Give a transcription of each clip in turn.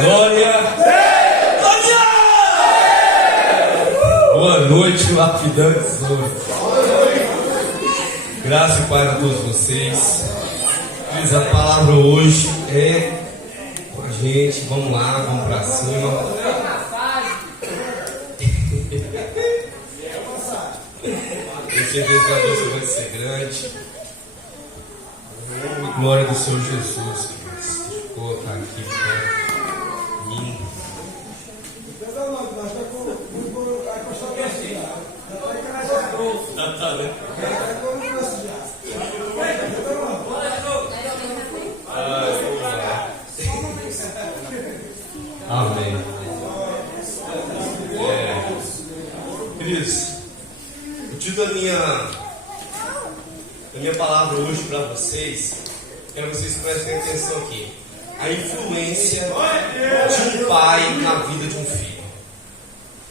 Glória! Glória! Boa noite, lapidantes. Graça e paz a todos vocês. A palavra hoje é com a gente. Vamos lá, vamos pra cima. Tenho certeza que a bênção vai ser grande. Glória do Senhor Jesus. Deixa eu colocar aqui para mim. Amém. Queridos, o título da minha palavra hoje para vocês, quero que vocês prestem atenção aqui. A influência de um pai na vida de um filho.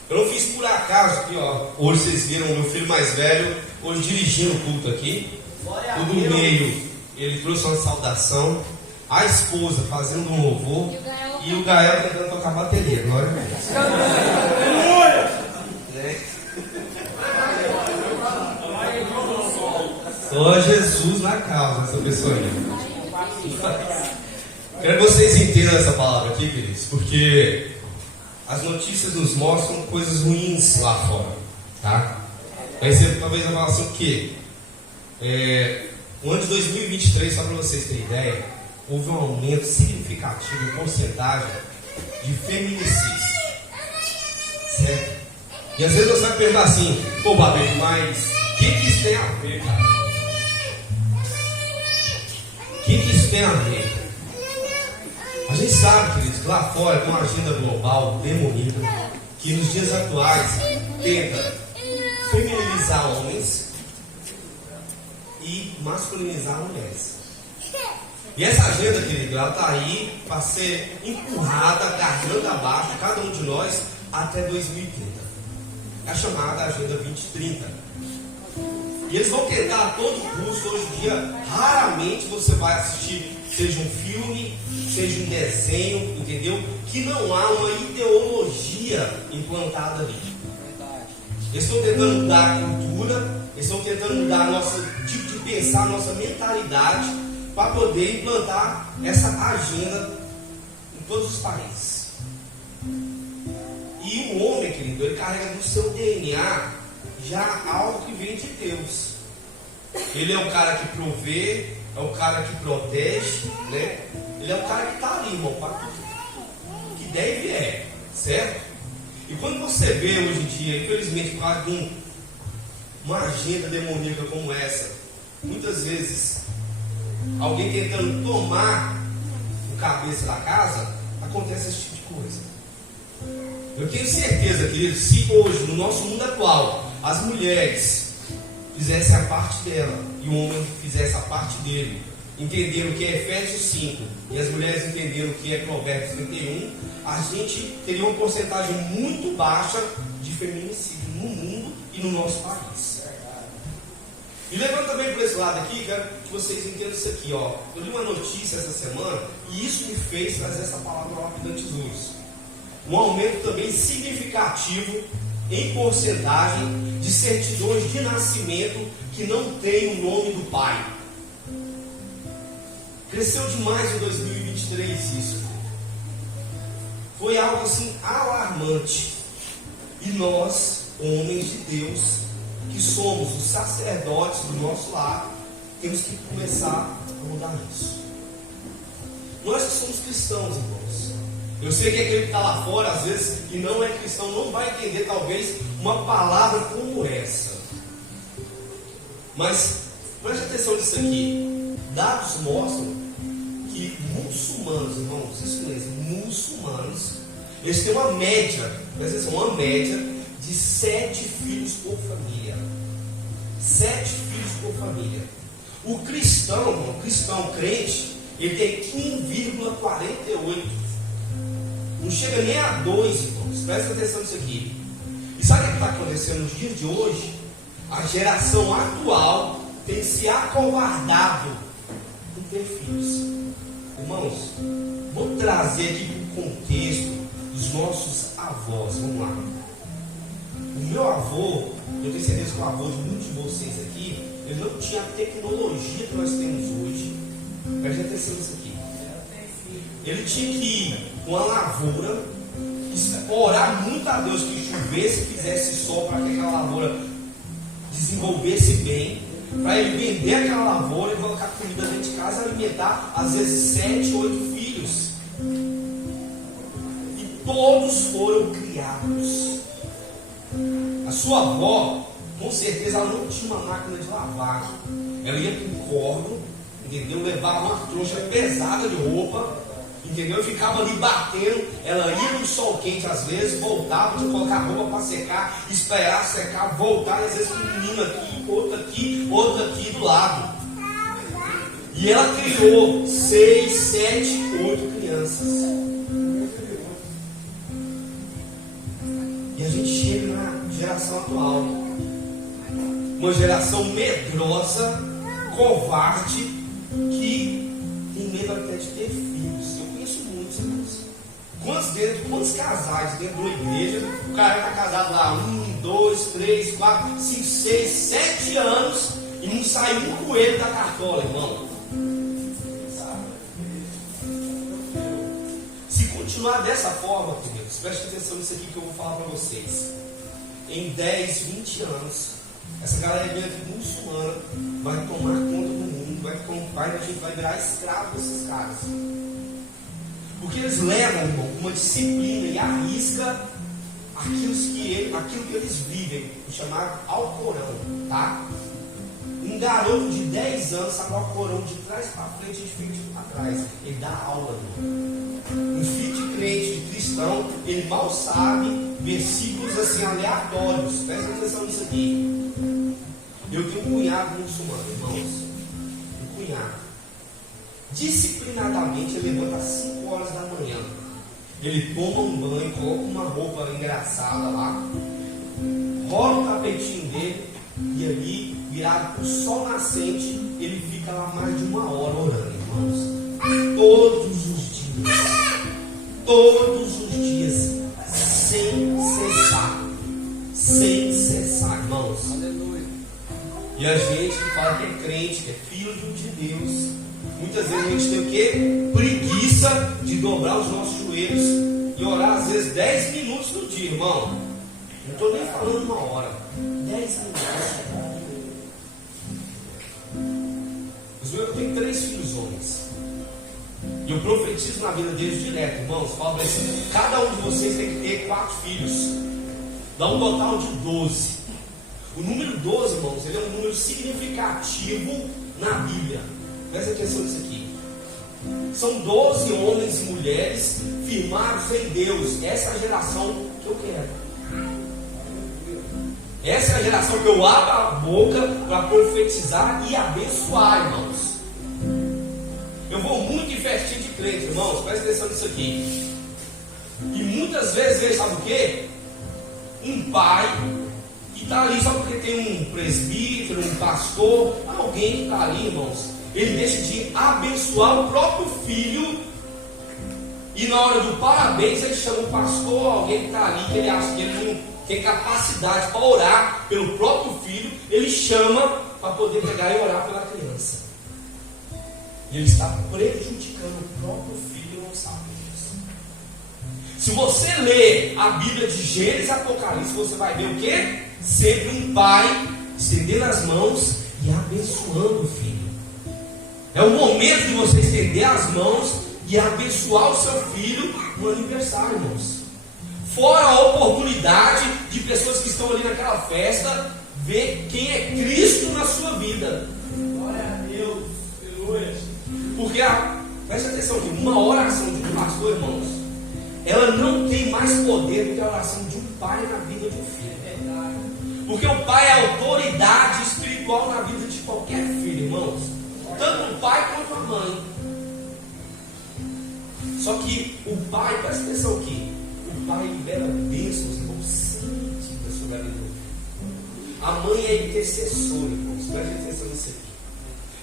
Eu não fiz por acaso aqui, ó. Hoje vocês viram o meu filho mais velho, hoje dirigindo o culto aqui. O do meio, ele trouxe uma saudação. A esposa fazendo um louvor. E o Gael tentando tocar bateria. Glória a Deus. Só Jesus na causa, essa pessoa aí. Quero que vocês entendam essa palavra aqui, queridos, porque as notícias nos mostram coisas ruins lá fora, tá? Aí você talvez vai falar assim, o quê? O ano de 2023, só para vocês terem ideia, houve um aumento significativo em porcentagem de feminicídio, certo? E às vezes você vai perguntar assim, pô, Babeco, mas o que isso tem a ver, cara? O que isso tem a ver? A gente sabe, queridos, que lá fora tem uma agenda global demoníaca que nos dias atuais tenta feminilizar homens e masculinizar mulheres. E essa agenda, querido, ela está aí para ser empurrada, garganta abaixo, cada um de nós, até 2030. É a chamada Agenda 2030. E eles vão tentar a todo custo. Hoje em dia, raramente você vai assistir, seja um filme, seja um desenho, entendeu? Que não há uma ideologia implantada ali. Eles estão tentando mudar a cultura, eles estão tentando mudar nosso tipo de pensar, nossa mentalidade, para poder implantar essa agenda em todos os países. E o homem, querido, ele carrega no seu DNA já algo que vem de Deus. Ele é o cara que provê, é o cara que protege, né? Ele é o cara que está ali, irmão, para tudo que der e vier, certo? E quando você vê hoje em dia, infelizmente, por causa de uma agenda demoníaca como essa, muitas vezes alguém tentando tomar o cabeça da casa, acontece esse tipo de coisa. Eu tenho certeza, querido, se hoje, no nosso mundo atual, as mulheres fizessem a parte dela e o homem fizesse a parte dele, entenderam o que é Efésios 5 e as mulheres entenderam o que é Provérbios 31, a gente teria uma porcentagem muito baixa de feminicídio no mundo e no nosso país. E levando também por esse lado aqui, quero que vocês entendam isso aqui, ó. Eu li uma notícia essa semana e isso me fez trazer essa palavra lapidantes hoje. Um aumento também significativo em porcentagem de certidões de nascimento que não tem o nome do pai. Cresceu demais em 2023 isso. Foi algo assim alarmante. E nós, homens de Deus, que somos os sacerdotes do nosso lar, temos que começar a mudar isso. Nós que somos cristãos, irmãos. Eu sei que aquele que está lá fora, às vezes, que não é cristão, não vai entender talvez uma palavra como essa. Mas preste atenção nisso aqui. Dados mostram que muçulmanos, irmãos, isso mesmo, muçulmanos, eles têm uma média, presta atenção, uma média de 7 filhos por família. 7 filhos por família. O cristão, irmão, cristão crente, ele tem 1,48. Não chega nem a 2, irmãos. Presta atenção nisso aqui. E sabe o que está acontecendo nos dias de hoje? A geração atual tem se acovardado em ter filhos. Irmãos, vou trazer aqui para o contexto dos nossos avós. Vamos lá. O meu avô, eu tenho certeza que o avô de muitos de vocês aqui, ele não tinha a tecnologia que nós temos hoje. Preste atenção nisso aqui. Ele tinha que ir com a lavoura, orar muito a Deus que chovesse e fizesse sol para que aquela lavoura desenvolvesse bem, para ele vender aquela lavoura e colocar comida dentro de casa e alimentar às vezes 7, 8 filhos. E todos foram criados. A sua avó, com certeza, ela não tinha uma máquina de lavar. Ela ia com um corno, entendeu? Levava uma trouxa pesada de roupa, entendeu? Ficava ali batendo. Ela ia no sol quente às vezes, voltava, tinha que colocar a roupa para secar, esperar secar, voltar, e às vezes com um menino aqui, outro aqui do lado. E ela criou 6, 7, 8 crianças. E a gente chega na geração atual, uma geração medrosa, covarde, que tem medo até de ter filhos. Eu conheço muitos irmãos. Quantos casais dentro de uma igreja, o cara está casado lá 1, 2, 3, 4, 5, 6, 7 anos e não sai um coelho da cartola, irmão. Se continuar dessa forma, queridos, preste atenção nisso aqui que eu vou falar para vocês. Em 10, 20 anos, essa galera muçulmana vai tomar conta do mundo, a gente vai virar escravo desses caras. Porque eles levam, irmão, uma disciplina e arrisca aquilo que eles vivem, chamado Alcorão, tá? Um garoto de 10 anos sabe o Alcorão de trás para frente e de frente para trás. Ele dá aula, irmão. Um filho de crente, de cristão, ele mal sabe versículos assim aleatórios. Presta atenção nisso aqui. Eu tenho um cunhado muçulmano, irmãos. Um cunhado. Disciplinadamente ele levanta às 5 horas da manhã. Ele toma um banho, coloca uma roupa engraçada lá, rola o tapetinho dele e ali, virado para o sol nascente, ele fica lá mais de 1 hora orando, irmãos. Todos os dias, sem cessar, irmãos. E a gente que fala que é crente, que é filho de Deus, muitas vezes a gente tem o quê? Preguiça de dobrar os nossos joelhos e orar às vezes 10 minutos no dia, irmão. Não estou nem falando 1 hora, 10 minutos. Eu tenho 3 filhos homens. E eu profetizo na vida deles direto, irmãos. Falo assim, cada um de vocês tem que ter 4 filhos. Dá um total de 12. O número 12, irmãos, ele é um número significativo na Bíblia. Presta atenção nisso aqui. São 12 homens e mulheres firmados em Deus. Essa é a geração que eu quero. Essa é a geração que eu abro a boca para profetizar e abençoar, irmãos. Eu vou muito em festinha de crente, irmãos. Presta atenção nisso aqui. E muitas vezes vejo, sabe o quê? Um pai que está ali só porque tem um presbítero, um pastor, alguém que está ali, irmãos. Ele deixa de abençoar o próprio filho. E na hora do parabéns ele chama o pastor, alguém que está ali, que ele acha que ele não tem capacidade para orar pelo próprio filho. Ele chama para poder pegar e orar pela criança. E ele está prejudicando o próprio filho e não sabe disso. Se você ler a Bíblia de Gênesis e Apocalipse, você vai ver o quê? Sempre um pai estendendo as mãos e abençoando o filho. É o momento de você estender as mãos e abençoar o seu filho no aniversário, irmãos. Fora a oportunidade de pessoas que estão ali naquela festa ver quem é Cristo na sua vida. Glória a Deus, aleluia. Porque, presta atenção aqui, uma oração de um pastor, irmãos, ela não tem mais poder do que a oração de um pai na vida de um filho. Porque o pai é autoridade espiritual na vida de qualquer filho, irmãos. Tanto o pai quanto a mãe. Só que o pai, presta atenção aqui, o pai libera bênçãos, irmãos, sentidas sobre a vida do filho. A mãe é intercessora, irmãos, presta atenção nisso aqui.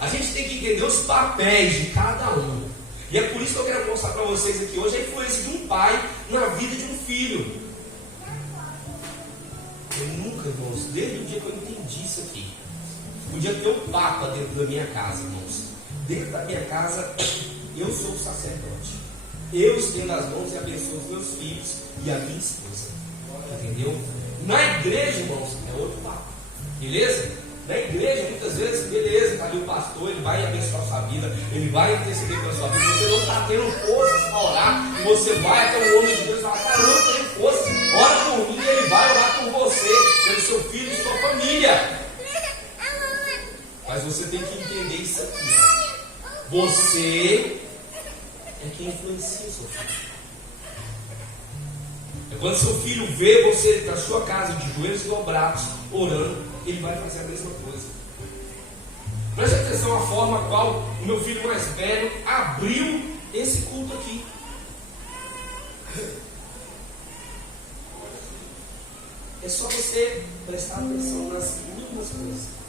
A gente tem que entender os papéis de cada um. E é por isso que eu quero mostrar para vocês aqui hoje a influência de um pai na vida de um filho. Eu nunca, irmãos, desde o dia que eu entendi isso aqui, podia ter um papa dentro da minha casa, irmãos. Dentro da minha casa, eu sou o sacerdote. Eu estendo as mãos e abençoo os meus filhos e a minha esposa. Entendeu? Na igreja, irmãos, é outro papo. Beleza? Na igreja, muitas vezes, beleza, está ali o pastor, ele vai abençoar a sua vida, ele vai interceder pela sua vida. Você não está tendo forças para orar, e você vai até o homem de Deus e fala: cara, eu não tenho forças, ora por mim, e ele vai orar por você, pelo seu filho e sua família. Mas você tem que entender isso aqui. Você é quem influencia o seu filho. É quando seu filho vê você na sua casa de joelhos dobrados, orando, ele vai fazer a mesma coisa. Preste atenção à forma qual o meu filho mais velho abriu esse culto aqui. É só você prestar atenção nas mínimas coisas.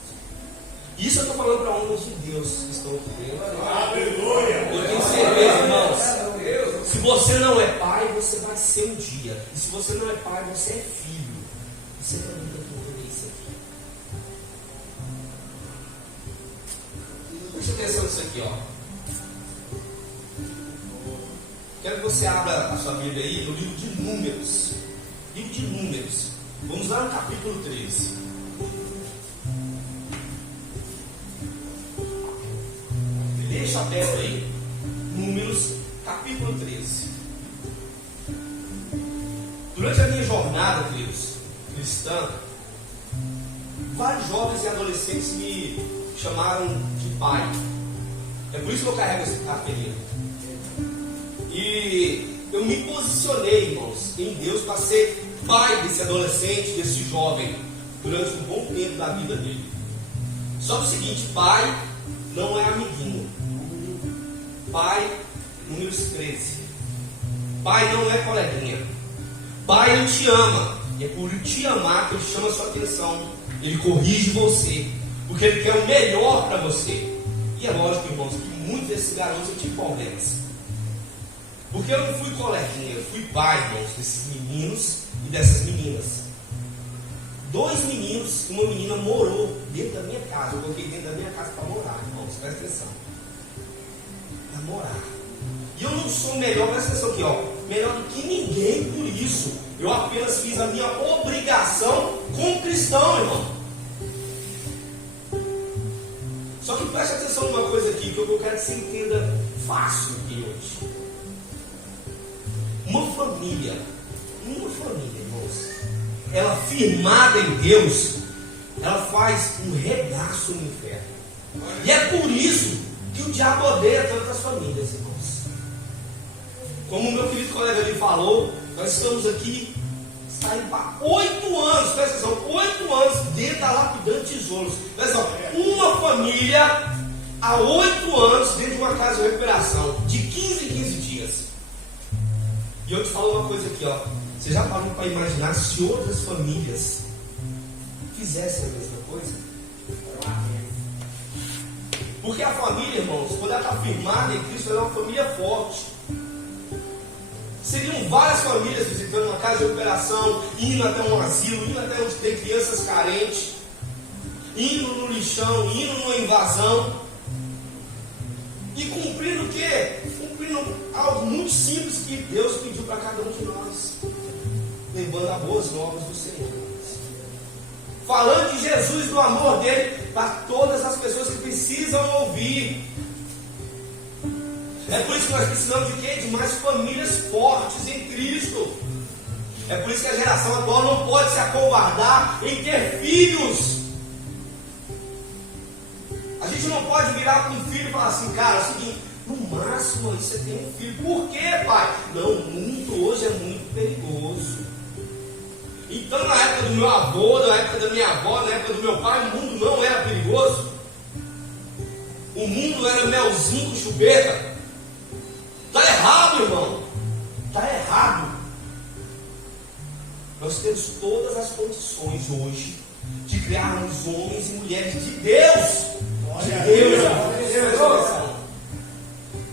Isso eu estou falando para homens de Deus que estão aqui dentro. Aleluia! Eu tenho certeza, irmãos. Se você não é pai, você vai ser um dia. E se você não é pai, você é filho. Você também tem que entender isso aqui. Preste atenção nisso aqui, ó. Quero que você abra a sua Bíblia aí no livro de Números. Livro de Números. Vamos lá no capítulo 13. Deixa aberto aí. Números, capítulo 13. Durante a minha jornada, queridos, cristã, vários jovens e adolescentes me chamaram de pai. É por isso que eu carrego esse carteirinho. E eu me posicionei, irmãos, em Deus para ser pai desse adolescente, desse jovem, durante um bom tempo da vida dele. Só que o seguinte: pai não é amiguinho. Pai, números 13. Pai não é coleguinha. Pai, ele te ama. E é por te amar que ele chama a sua atenção. Ele corrige você, porque ele quer o melhor para você. E é lógico, irmãos, que muitos desses garotos eu tive problemas. Porque eu não fui coleguinha, eu fui pai, irmãos, desses meninos e dessas meninas. 2 meninos e uma menina morou dentro da minha casa. Eu coloquei dentro da minha casa para morar, irmãos, presta atenção. Para morar. E eu não sou melhor, presta atenção aqui, ó, melhor do que ninguém por isso. Eu apenas fiz a minha obrigação como cristão, irmão. Só que preste atenção numa coisa aqui, que eu quero que você entenda fácil aqui hoje. Uma família, irmãos, ela firmada em Deus, ela faz um regaço no inferno. E é por isso que o diabo odeia tantas famílias, irmãos. Como o meu querido colega ali falou, nós estamos aqui saindo para 8 anos, presta atenção, 8 anos dentro da lapidante tesouros. Presta atenção, uma família há 8 anos dentro de uma casa de recuperação, de 15 em 15 dias. E eu te falo uma coisa aqui, ó. Você já parou para imaginar se outras famílias fizessem a mesma coisa? Porque a família, irmãos, quando ela está firmada em Cristo, ela é uma família forte. Seriam várias famílias visitando uma casa de recuperação, indo até um asilo, indo até onde tem crianças carentes, indo no lixão, indo numa invasão. E cumprindo o quê? Cumprindo algo muito simples que Deus pediu para cada um de nós. Levando as boas novas do Senhor. Falando de Jesus, do amor dele para todas as pessoas que precisam ouvir. É por isso que nós precisamos de quê? De mais famílias fortes em Cristo. É por isso que a geração atual não pode se acovardar em ter filhos. A gente não pode virar para um filho e falar assim: cara, é o seguinte, no máximo aí você tem um filho. Por quê, pai? Não, o mundo hoje é muito perigoso. Então, na época do meu avô, na época da minha avó, na época do meu pai, o mundo não era perigoso. O mundo era melzinho com chupeta. Está errado, irmão. Está errado. Nós temos todas as condições hoje de criarmos homens e mulheres de Deus. De Deus.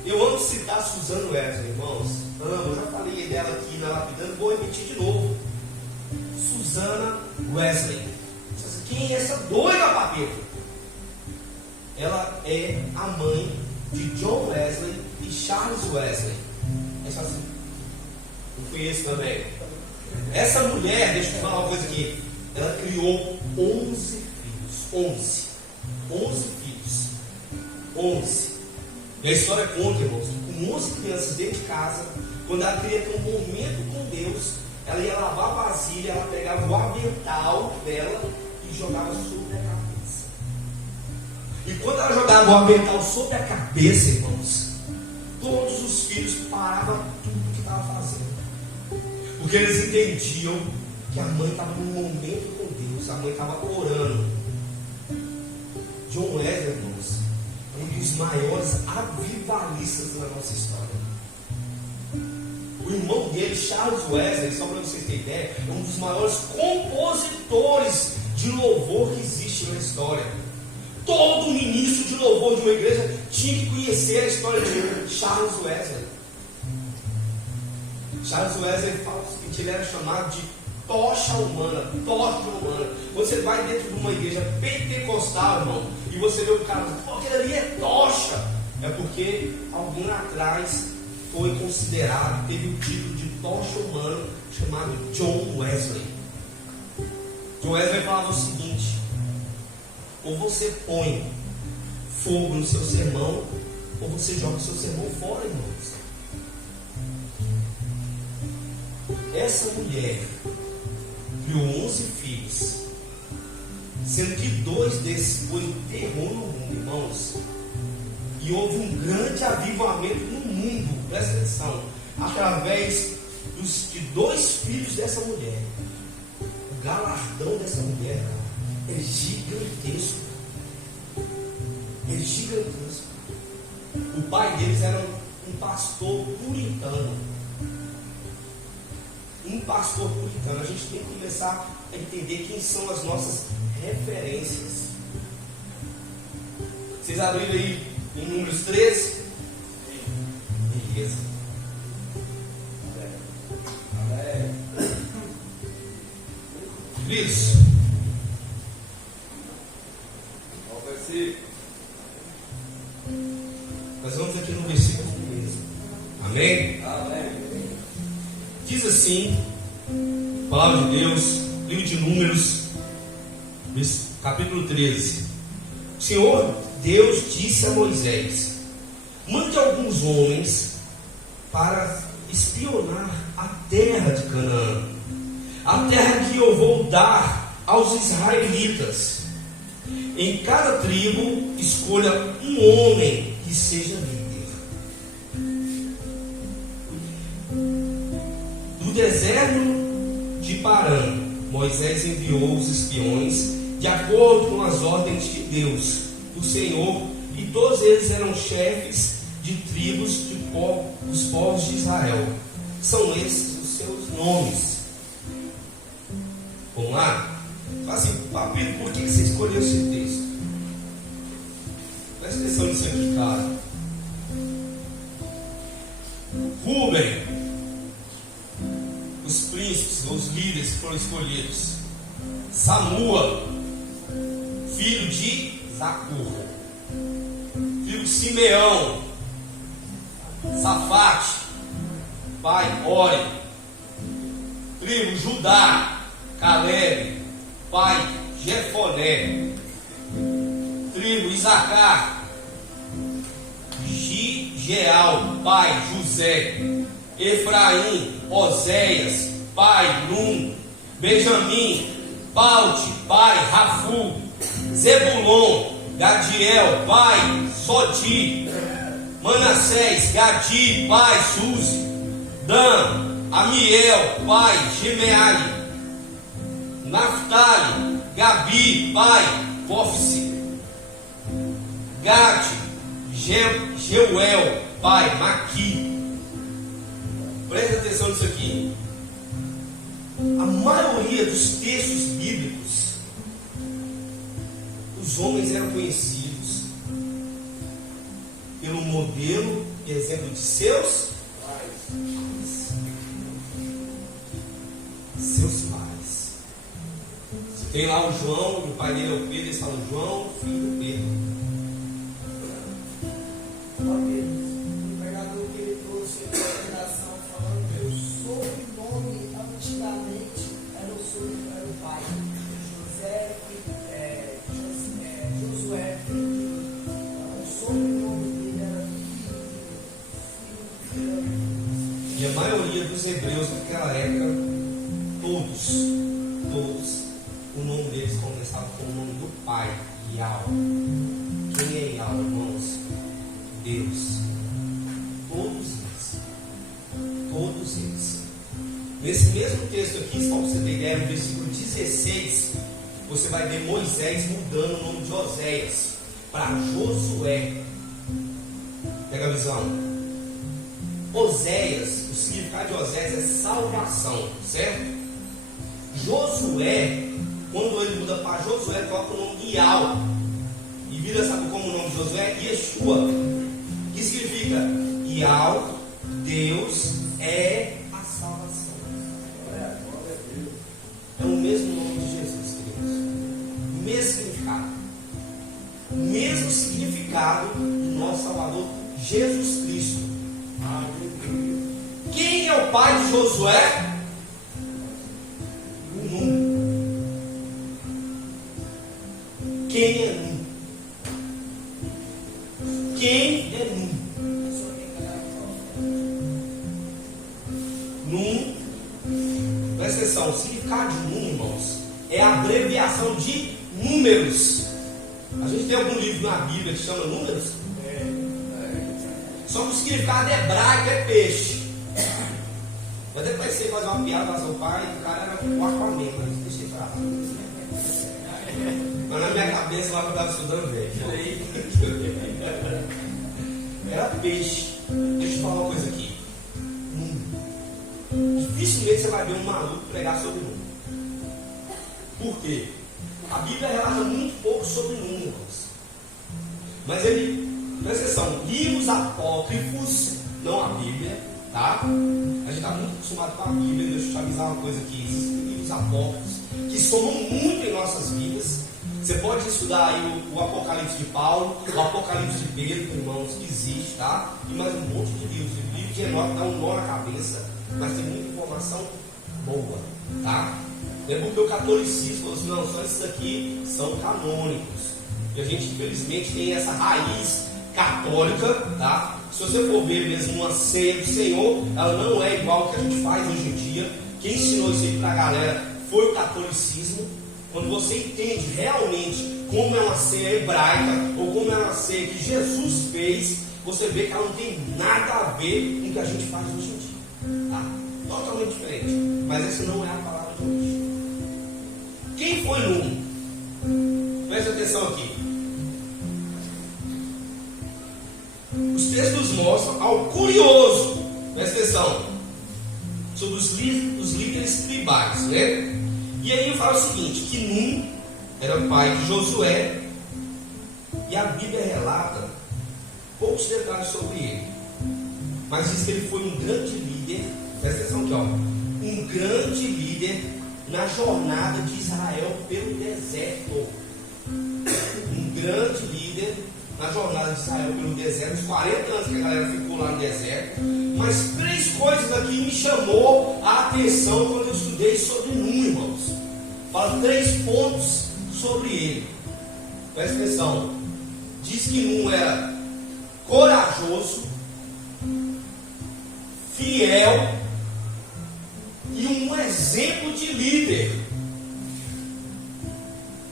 Eu amo citar da Suzana Wesley, irmãos. Eu já falei dela aqui na Lapidando, vou repetir de novo. Suzana Wesley. Quem é essa doida, papeta? Ela é a mãe de John Wesley e Charles Wesley. É só assim. Eu conheço também. Essa mulher, deixa eu te falar uma coisa aqui. Ela criou 11 filhos. 11 filhos. 11. E a história conta, irmãos, que com 11 crianças dentro de casa, quando ela queria ter um momento com Deus, ela ia lavar a vasilha, ela pegava o avental dela e jogava sobre a cabeça. E quando ela jogava o avental sobre a cabeça, irmãos, todos os filhos paravam tudo que estava fazendo. Porque eles entendiam que a mãe estava num momento com Deus, a mãe estava orando. John Wesley, irmãos, é um dos maiores avivalistas da nossa história. O irmão dele, Charles Wesley, só para vocês terem ideia, é um dos maiores compositores de louvor que existe na história. Todo ministro de louvor de uma igreja tinha que conhecer a história de Charles Wesley. Charles Wesley fala o seguinte: ele era chamado de tocha humana. Tocha humana. Você vai dentro de uma igreja pentecostal, irmão, e você vê o cara, pô, aquele ali é tocha. É porque alguém lá atrás foi considerado, teve o título de tocha humana, chamado John Wesley. John Wesley falava o seguinte: ou você põe fogo no seu sermão, ou você joga o seu sermão fora, irmãos. Essa mulher criou 11 filhos, sendo que 2 desses foi o terror no mundo, irmãos. E houve um grande avivamento no mundo, presta atenção, através de 2 filhos dessa mulher. O galardão dessa mulher, cara, é gigantesco. É gigantesco. O pai deles era um pastor puritano. Um pastor puritano. A gente tem que começar a entender quem são as nossas referências. Vocês abriram aí em Números 13? Beleza. Isso. Nós vamos aqui no versículo 13. Amém? Amém. Diz assim, palavra de Deus, livro de Números, capítulo 13. O Senhor Deus disse a Moisés: mande alguns homens para espionar a terra de Canaã, a terra que eu vou dar aos israelitas. Em cada tribo escolha um homem que seja líder. Do deserto de Parã, Moisés enviou os espiões de acordo com as ordens de Deus, do Senhor, e todos eles eram chefes de tribos dos povos de Israel. São esses os seus nomes. Vamos lá? Fala assim, Papito, por que você escolheu esse texto? Presta atenção nisso aqui, cara. Rúben, os príncipes, os líderes que foram escolhidos. Samua, filho de Zacur, filho de Simeão. Safate, pai Ori. Tribo Judá, Caleb, pai Jefoné. Tribo Isacar, Gigeal, pai José. Efraim, Oséias, pai Num. Benjamim, Paute, pai Rafu. Zebulon, Gadiel, pai Sodi. Manassés, Gadi, pai Suzi. Dan, Amiel, pai Gemeali. Naftali, Gabi, pai Fofsi. Gade, Jeuel, pai Maqui. Presta atenção nisso aqui. A maioria dos textos bíblicos, os homens eram conhecidos pelo modelo exemplo de seus pais. Se tem lá o João, e o pai dele é o Pedro, eles falam João, filho do Pedro. O pregador que ele trouxe a recomendação falando que o sobrenome antigamente era o pai. Josué, o sobrenome dele era filho. E a maioria dos hebreus naquela época, todos, o nome deles começava com o nome do pai, Yahweh. Quem é Yahweh, irmãos? Deus. Todos eles. Nesse mesmo texto aqui, só para você ter ideia, no versículo 16, você vai ver Moisés mudando o nome de Oséias para Josué. Pega a visão. Oséias, o significado de Oséias é salvação, certo? Josué, quando ele muda para Josué, coloca o nome de Yahweh. E vira, sabe como o nome de Josué? Yeshua. Que significa Yahweh, Deus é a salvação. É o mesmo nome de Jesus, queridos. Mesmo significado. Mesmo significado do nosso Salvador, Jesus Cristo. Quem é o pai de Josué? Nun. Quem é Nun? Quem é Nun? Nun, presta atenção, o significado de Nun, irmãos, é a abreviação de números. A gente tem algum livro na Bíblia que chama números? Só que o significado hebraico é peixe. Mas depois você fazer uma piada com seu pai, o cara era um Aquaman, mas deixa ele pra lá. Mas na minha cabeça lá que eu estava estudando, velho, era peixe. Deixa eu te falar uma coisa aqui. Dificilmente você vai ver um maluco pregar sobre número. Por quê? A Bíblia relata muito pouco sobre números. Mas ele, presta atenção, livros apócrifos, não a Bíblia, tá? A gente está muito acostumado com a Bíblia. Deixa eu te avisar uma coisa aqui. Existem livros apócrifos que somam muito em nossas vidas. Você pode estudar aí o Apocalipse de Paulo, o Apocalipse de Pedro, irmãos, que existe, tá? E mais um monte de livros. O livro de Enoque dá um nó na cabeça, mas tem muita informação boa, tá? É porque o catolicismo falou assim, não, só esses aqui são canônicos. E a gente, infelizmente, tem essa raiz católica, tá? Se você for ver mesmo uma ceia do Senhor, ela não é igual ao que a gente faz hoje em dia. Quem ensinou isso aí pra galera foi o catolicismo. Quando você entende realmente como é uma ceia hebraica, ou como é uma ceia que Jesus fez, você vê que ela não tem nada a ver com o que a gente faz hoje em dia, tá? Totalmente diferente. Mas essa não é a palavra de hoje. Quem foi Nun? Presta atenção aqui. Os textos mostram algo curioso, presta atenção, sobre os líderes tribais, né? E aí fala o seguinte, que Nun era o pai de Josué, e a Bíblia relata poucos detalhes sobre ele, mas diz que ele foi um grande líder, presta atenção aqui, ó, um grande líder na jornada de Israel pelo deserto. Um grande líder na jornada de Israel pelo deserto, uns 40 anos que a galera ficou lá no deserto. Mas 3 coisas aqui me chamou a atenção quando eu estudei sobre Nun, irmãos. Fala 3 pontos sobre ele. Presta atenção. Diz que Nun era corajoso, fiel e um exemplo de líder.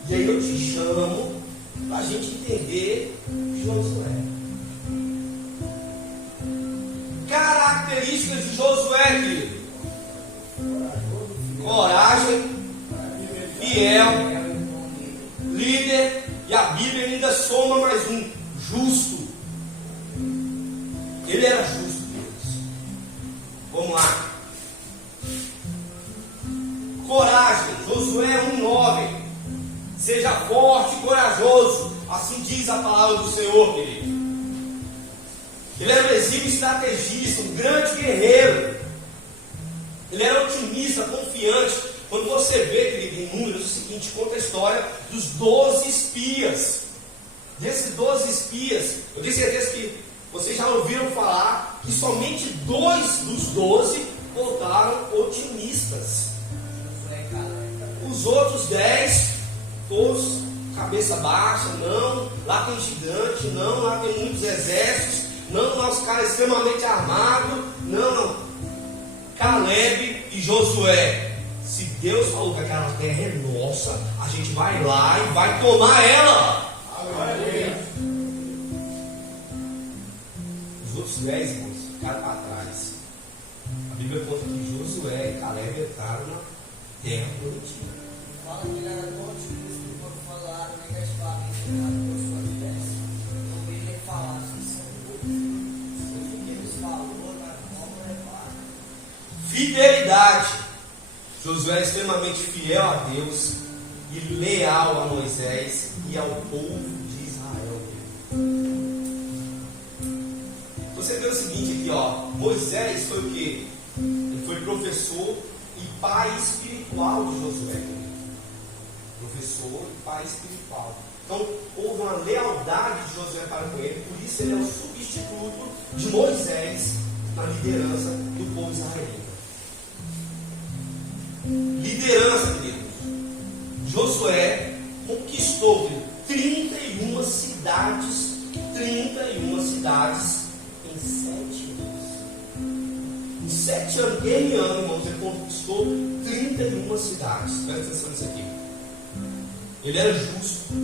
E aí eu te chamo para a gente entender Josué. Características de Josué, querido: coragem, fiel, líder, e a Bíblia ainda soma mais um: justo. Ele era justo, Deus. Vamos lá. Coragem. Josué 1:9. Seja forte e corajoso, assim diz a palavra do Senhor, querido. Ele era um exímio estrategista, um grande guerreiro. Ele era otimista, confiante. Quando você vê, querido, em Números, o seguinte, conta a história dos 12 espias. Desses 12 espias, eu tenho certeza que vocês já ouviram falar que somente 2 dos 12 voltaram otimistas. Os outros 10, todos cabeça baixa, não, lá tem gigante, não, lá tem muitos exércitos, não, lá os caras extremamente armados, não. Caleb e Josué, se Deus falou que aquela terra é nossa, a gente vai lá e vai tomar ela. Os outros 10, irmãos, ficaram para trás. A Bíblia conta que Josué e Caleb entraram na terra prometida. Fala que ele era tão otimista quando falaram que as famílias eram por suas ideias. Não vejo ele falar assim, são poucos. O que eles falam, vamos levar. Fidelidade. Josué é extremamente fiel a Deus e leal a Moisés e ao povo de Israel. Você vê o seguinte aqui, ó. Moisés foi o quê? Ele foi professor e pai espiritual de Josué. Professor e pai espiritual. Então houve uma lealdade de Josué para com ele, por isso ele é o substituto de Moisés na liderança do povo israelita. Liderança, queridos. Josué conquistou 31 cidades em 7 anos. Em 7 anos, irmãos, ele conquistou 31 cidades. Presta atenção nisso aqui. Ele era justo.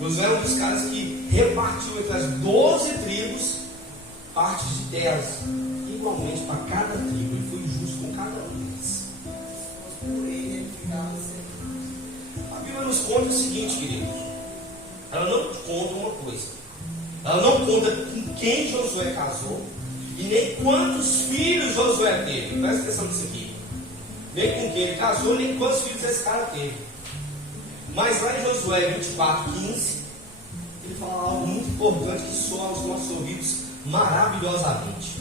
Josué é um dos caras que repartiu entre as 12 tribos partes de terras igualmente para cada tribo. Ele foi justo com cada um deles. Por ele ficava sempre. A Bíblia nos conta o seguinte, queridos. Ela não conta uma coisa. Ela não conta com quem Josué casou e nem quantos filhos Josué teve. Presta atenção nisso aqui. Nem com quem ele casou, nem quantos filhos esse cara teve. Mas lá em Josué 24:15, ele fala algo muito importante que soa aos nossos ouvidos maravilhosamente.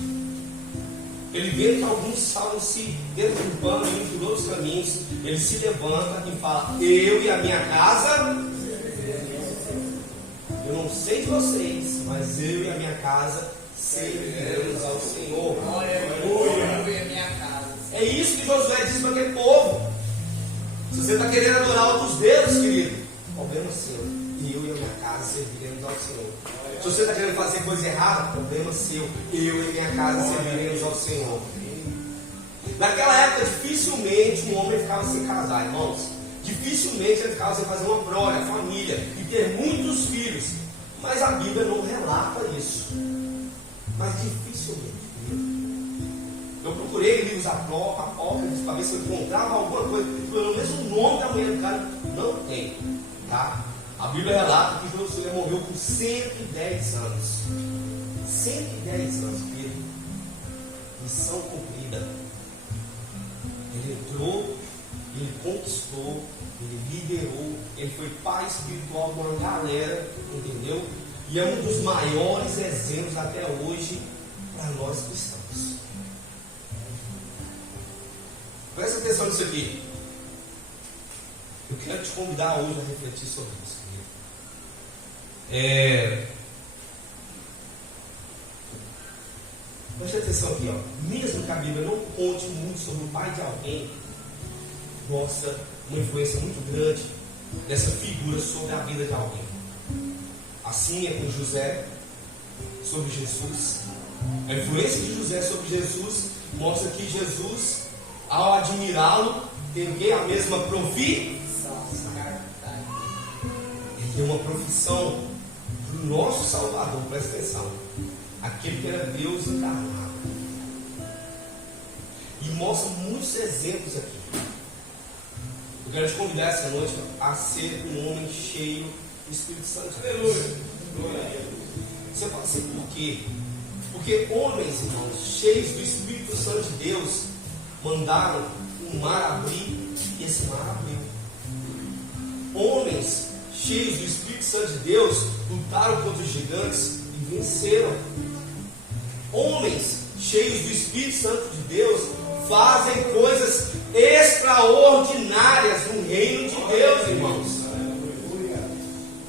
Ele vê que alguns estavam se derrubando e indo por outros caminhos. Ele se levanta e fala: eu e a minha casa, eu não sei de vocês, mas eu e a minha casa serviremos ao Senhor. Eu e a minha casa. É isso que Josué diz para aquele povo. Se você está querendo adorar outros deuses, querido, problema seu. Eu e a minha casa serviremos ao Senhor. Se você está querendo fazer coisa errada, problema seu. Eu e minha casa serviremos ao Senhor. Naquela época, dificilmente um homem ficava sem casar, irmãos. Dificilmente ele ficava sem fazer uma prole, família e ter muitos filhos. Mas a Bíblia não relata isso. Mas dificilmente, querido. Eu procurei livros apócrifos para ver se eu encontrava alguma coisa, pelo menos o nome da mulher do cara. Não tem, tá? A Bíblia relata que Josué morreu com 110 anos. 110 anos, querido. Missão cumprida. Ele entrou, ele conquistou, ele liderou, ele foi pai espiritual de uma galera, entendeu? E é um dos maiores exemplos até hoje para nós cristãos. Presta atenção nisso aqui. Eu quero te convidar hoje a refletir sobre isso. Presta atenção aqui, ó. Mesmo que a Bíblia não conte muito sobre o pai de alguém, mostra uma influência muito grande dessa figura sobre a vida de alguém. Assim é com José sobre Jesus. A influência de José sobre Jesus mostra que Jesus, ao admirá-lo, tem a mesma profissão. Ele tem uma profissão para o nosso Salvador, presta atenção. Aquele que era Deus encarnado. E mostra muitos exemplos aqui. Eu quero te convidar essa noite a ser um homem cheio do Espírito Santo. Aleluia! Você fala assim, por quê? Porque homens, irmãos, cheios do Espírito Santo de Deus, mandaram o mar abrir e esse mar abriu. Homens cheios do Espírito Santo de Deus lutaram contra os gigantes e venceram. Homens cheios do Espírito Santo de Deus fazem coisas extraordinárias no reino de Deus, irmãos.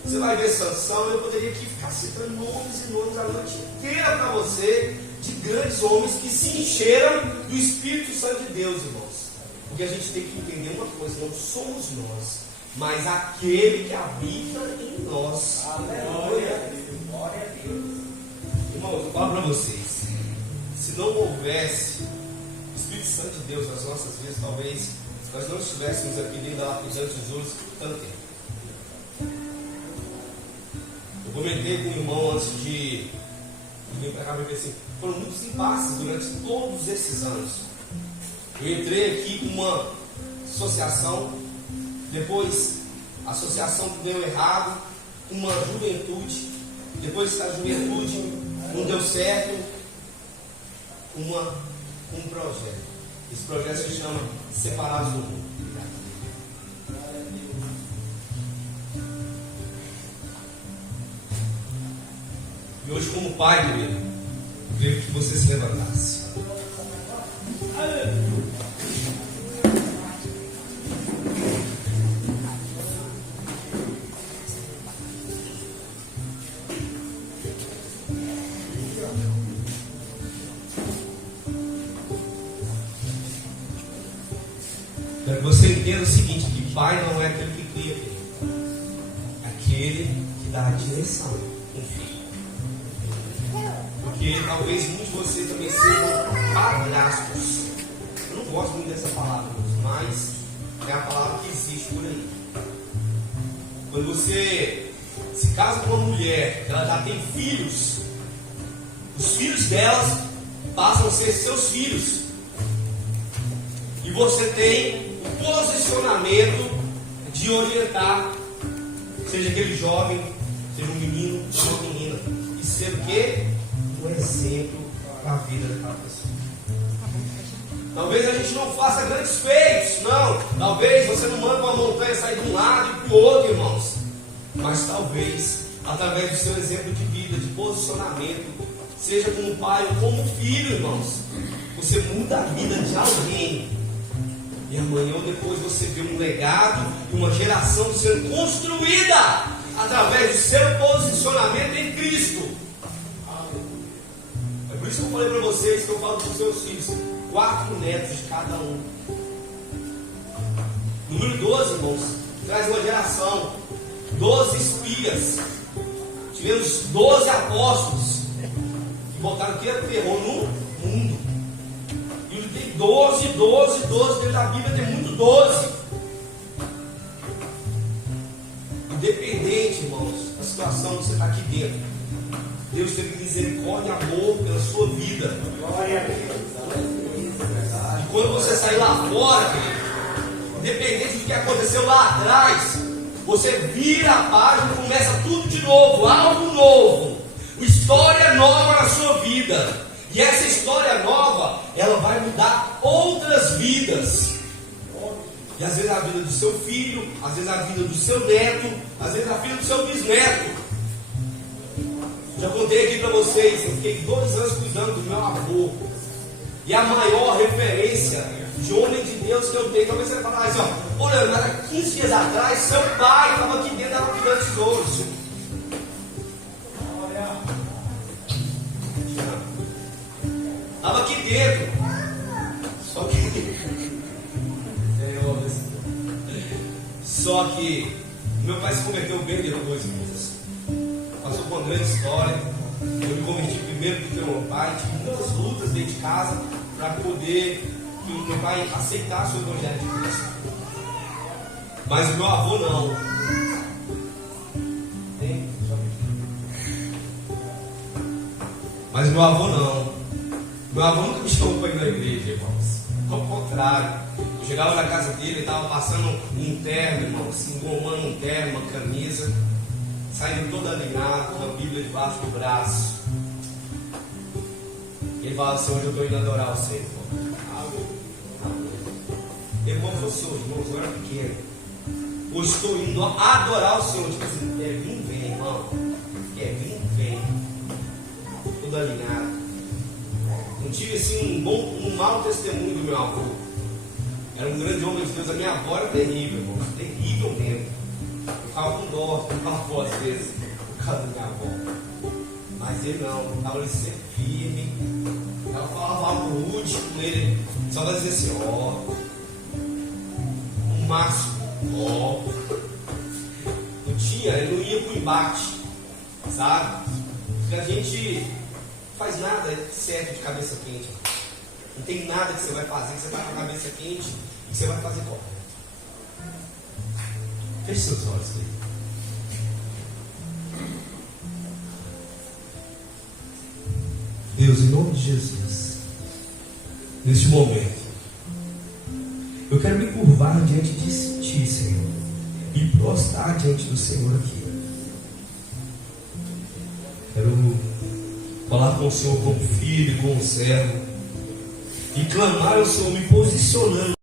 Você vai ver Sansão, eu poderia aqui ficar citando nomes e nomes a noite inteira para você, de grandes homens que se encheram do Espírito Santo de Deus, irmãos. Porque a gente tem que entender uma coisa: não somos nós, mas aquele que habita em nós. Aleluia. Glória a Deus. Irmãos, eu falo para vocês, se não houvesse o Espírito Santo de Deus nas nossas vidas, talvez nós não estivéssemos aqui dentro da lapidante dos outros por tanto tempo. Eu comentei com o irmão antes de vir para cá, porque assim, foram muitos impasses durante todos esses anos. Eu entrei aqui com uma associação, depois a associação deu errado, uma juventude, depois a juventude não deu certo, um projeto. Esse projeto se chama Separados do Mundo. E hoje, como pai do meu, eu queria que você se levantasse. Quero que você entenda o seguinte: que pai não é aquele que cria filho, é aquele que dá a direção com o filho. Porque talvez muitos de vocês também sejam padrastos. Eu não gosto muito dessa palavra, mas é a palavra que existe por aí. Quando você se casa com uma mulher, ela já tem filhos, os filhos delas passam a ser seus filhos. E você tem o posicionamento de orientar, seja aquele jovem, seja um menino, seja uma menina, e ser o quê? Um exemplo para a vida daquela pessoa. Talvez a gente não faça grandes feitos, não. Talvez você não manda uma montanha sair de um lado e para o outro, irmãos. Mas talvez, através do seu exemplo de vida, de posicionamento, seja como pai ou como filho, irmãos, você muda a vida de alguém. E amanhã ou depois você vê um legado e uma geração sendo construída através do seu posicionamento em Cristo. É por isso que eu falei para vocês, que eu falo para os seus filhos: 4 netos de cada um. Número 12, irmãos, traz uma geração, 12 espias. Tivemos 12 apóstolos que botaram terror no mundo. E tem 12 dentro da Bíblia, tem muito 12. Independente, irmãos, da situação que você está aqui dentro, Deus teve misericórdia e amor pela sua vida. Glória a Deus. E quando você sair lá fora, querido, independente do que aconteceu lá atrás, você vira a página e começa tudo de novo, algo novo, uma história nova na sua vida. E essa história nova, ela vai mudar outras vidas. E às vezes a vida do seu filho, às vezes a vida do seu neto, às vezes a vida do seu bisneto. Já contei aqui para vocês, eu fiquei 2 anos cuidando do meu avô. E a maior referência de homem de Deus que eu tenho, talvez você vai falar assim: ó, olha, era 15 dias atrás, seu pai estava aqui dentro, estava cuidando de tesouros. Estava aqui dentro. Só que meu pai se converteu bem depois, irmãos. Passou por uma grande história. Eu me converti primeiro do que meu pai. Tive muitas lutas dentro de casa para poder que o meu pai aceitasse o Evangelho de Cristo. Mas o meu avô não. Mas o meu avô não. Meu avô nunca me chamou para ir na igreja, irmãos. Ao contrário, eu chegava na casa dele, ele estava passando um terno, irmãos, engomando um terno, uma camisa, saindo todo alinhado, com a Bíblia debaixo do braço. E ele falava assim: hoje eu estou indo adorar o Senhor. Irmão, eu sou irmão, eu era pequeno. Hoje estou indo adorar o Senhor. Tipo assim, Kevin vem, irmão. Kevin vem. Tudo alinhado. não tive assim um mau testemunho do meu avô. Era um grande homem de Deus. A minha avó era terrível, irmão, terrível mesmo. Eu ficava com dó do meu avô às vezes, por causa da minha avó. Mas ele não, estava ali sempre firme. Ela falava algo rude com ele, só para dizer assim: ó, um Márcio, ó. Não tinha, ele não ia para o embate, sabe? Porque a gente faz nada certo de cabeça quente. Não tem nada que você vai fazer que você está com a cabeça quente e que você vai fazer correto. Feche seus olhos aí. Deus, em nome de Jesus, neste momento, eu quero me curvar diante de Ti, Senhor, e prostrar diante do Senhor aqui. Quero falar com o Senhor como filho, como servo, e clamar ao Senhor, me posicionando